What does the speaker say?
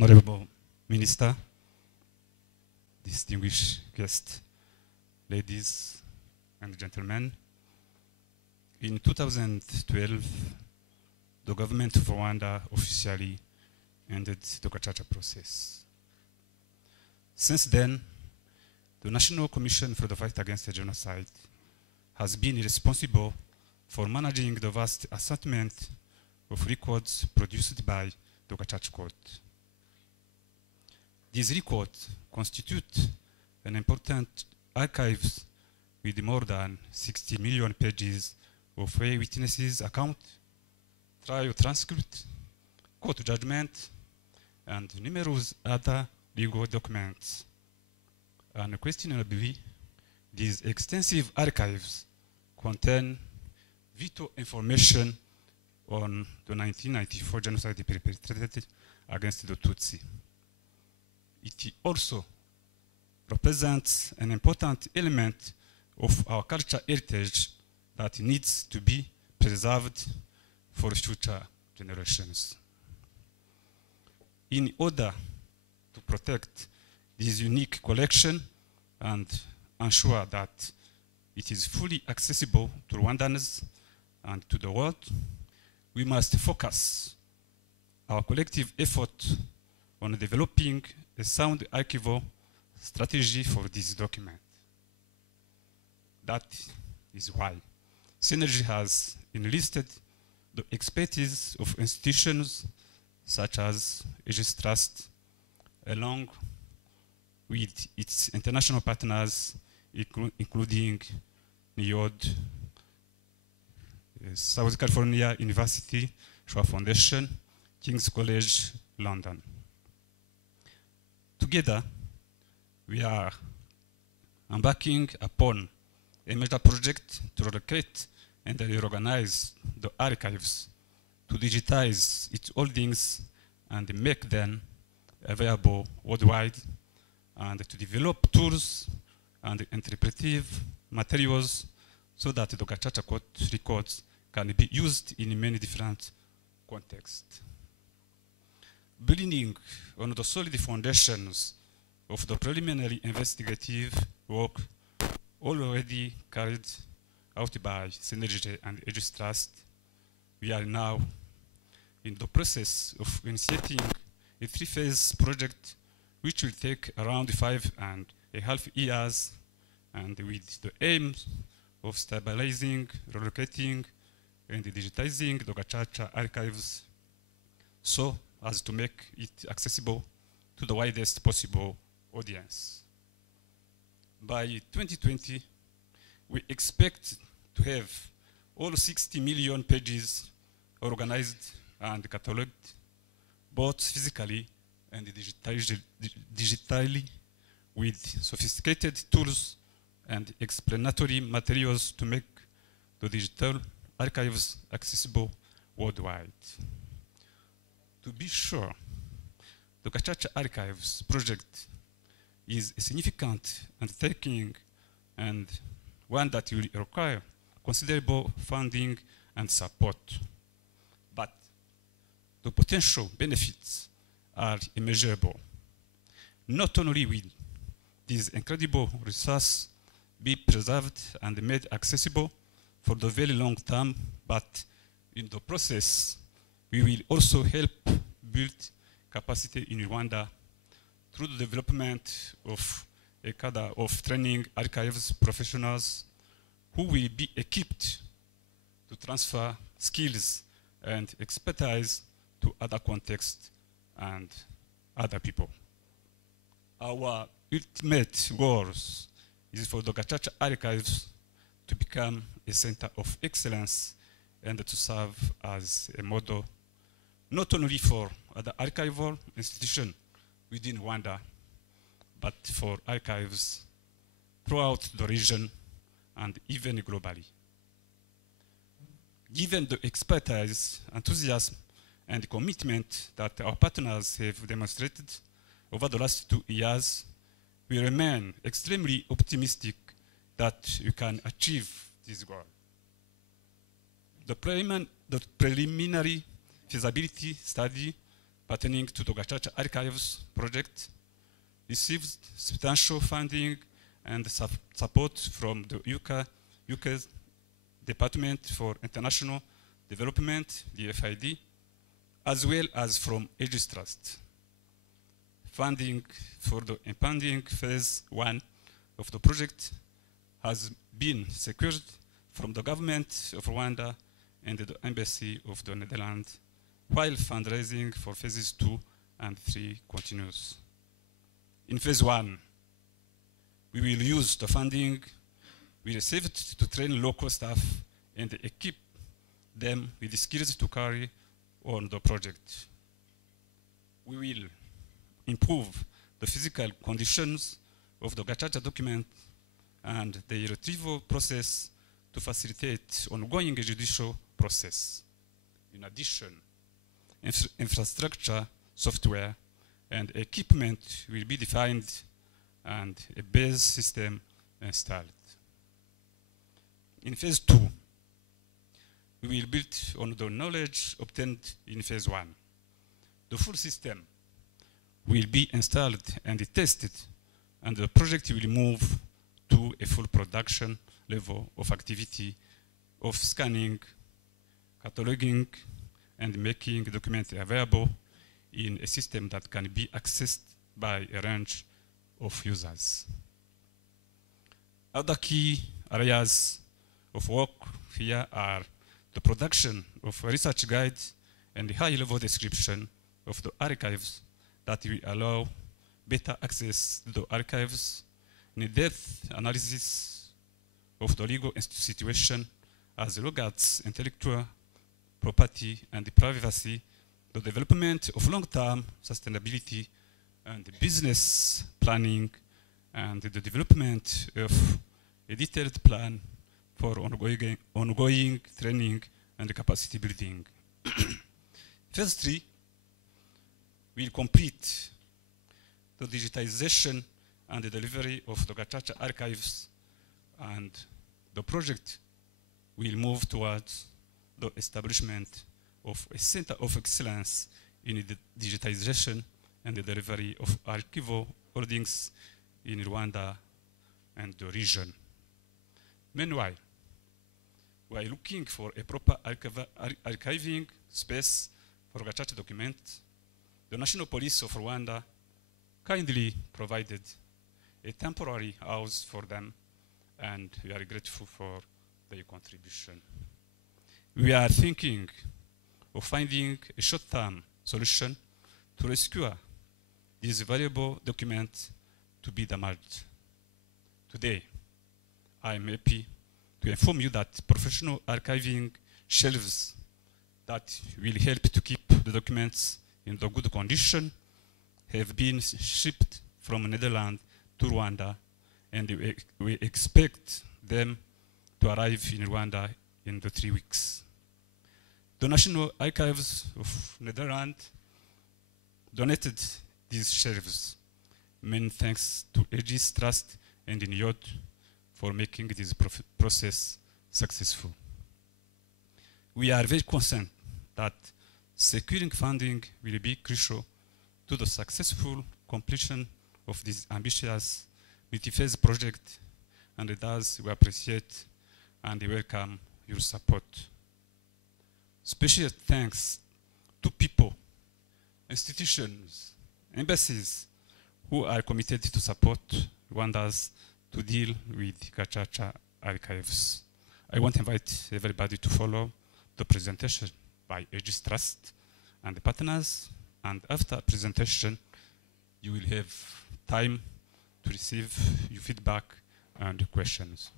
Honorable Minister, distinguished guests, ladies and gentlemen, in 2012, the government of Rwanda officially ended the Gacaca process. Since then, the National Commission for the Fight Against the Genocide has been responsible for managing the vast assortment of records produced by the Gacaca Court. These records constitute an important archive with more than 60 million pages of eyewitnesses account, trial transcript, court judgment, and numerous other legal documents. Unquestionably, these extensive archives contain vital information on the 1994 genocide perpetrated against the Tutsi. It also represents an important element of our cultural heritage that needs to be preserved for future generations. In order to protect this unique collection and ensure that it is fully accessible to Rwandans and to the world, we must focus our collective effort on developing a sound archival strategy for this document. That is why CNLG has enlisted the expertise of institutions such as Aegis Trust, along with its international partners, including NIOD, South California University, Shaw Foundation, King's College, London. Together, we are embarking upon a major project to relocate and reorganize the archives, to digitize its holdings and make them available worldwide, and to develop tools and interpretive materials so that the Gacaca Court records can be used in many different contexts. Building on the solid foundations of the preliminary investigative work already carried out by CNLG and Aegis Trust, we are now in the process of initiating a three-phase project which will take around 5.5 years, and with the aim of stabilizing, relocating, and digitizing the Gacaca archives so as to make it accessible to the widest possible audience. By 2020, we expect to have all 60 million pages organized and cataloged, both physically and digitally, with sophisticated tools and explanatory materials to make the digital archives accessible worldwide. To be sure, the Gacaca Archives project is a significant undertaking and one that will require considerable funding and support. But the potential benefits are immeasurable. Not only will these incredible resources be preserved and made accessible for the very long term, but in the process, we will also help build capacity in Rwanda through the development of a cadre of training archives professionals who will be equipped to transfer skills and expertise to other contexts and other people. Our ultimate goal is for the Gacaca Archives to become a center of excellence and to serve as a model not only for other archival institutions within Rwanda, but for archives throughout the region and even globally. Given the expertise, enthusiasm, and commitment that our partners have demonstrated over the last 2 years, we remain extremely optimistic that we can achieve this goal. The preliminary feasibility study pertaining to the Gacaca Archives project received substantial funding and support from the UK's Department for International Development, DFID, as well as from Aegis Trust. Funding for the impending phase 1 of the project has been secured from the government of Rwanda and the embassy of the Netherlands, while fundraising for phases 2 and 3 continues. In phase 1, we will use the funding we received to train local staff and equip them with the skills to carry on the project. We will improve the physical conditions of the Gacaca document and the retrieval process to facilitate ongoing judicial process. In addition, infrastructure, software, and equipment will be defined and a base system installed. In phase 2, we will build on the knowledge obtained in phase 1. The full system will be installed and tested, and the project will move to a full production level of activity of scanning, cataloging, and making documents available in a system that can be accessed by a range of users. Other key areas of work here are the production of research guides and the high-level description of the archives that will allow better access to the archives, in-depth analysis of the legal situation as regards intellectual property and privacy, the development of long-term sustainability and business planning, and the development of a detailed plan for ongoing training and capacity building. Phase 3 will complete the digitization and the delivery of the Gacaca archives, and the project will move towards the establishment of a center of excellence in the digitization and the delivery of archival holdings in Rwanda and the region. Meanwhile, we are looking for a proper archiving space for Gacaca documents. The National Police of Rwanda kindly provided a temporary house for them, and we are grateful for their contribution. We are thinking of finding a short-term solution to rescue these valuable documents to be damaged. Today, I am happy to inform you that professional archiving shelves that will help to keep the documents in the good condition have been shipped from Netherlands to Rwanda, and we expect them to arrive in Rwanda in the 3 weeks. The National Archives of Netherlands donated these shelves. Many thanks to Aegis Trust and NIOD for making this process successful. We are very concerned that securing funding will be crucial to the successful completion of this ambitious multi-phase project, and thus we appreciate and welcome your support. Special thanks to people, institutions, embassies who are committed to support Rwandans to deal with Gacaca archives. I want to invite everybody to follow the presentation by Aegis Trust and the partners, and after presentation, you will have time to receive your feedback and questions.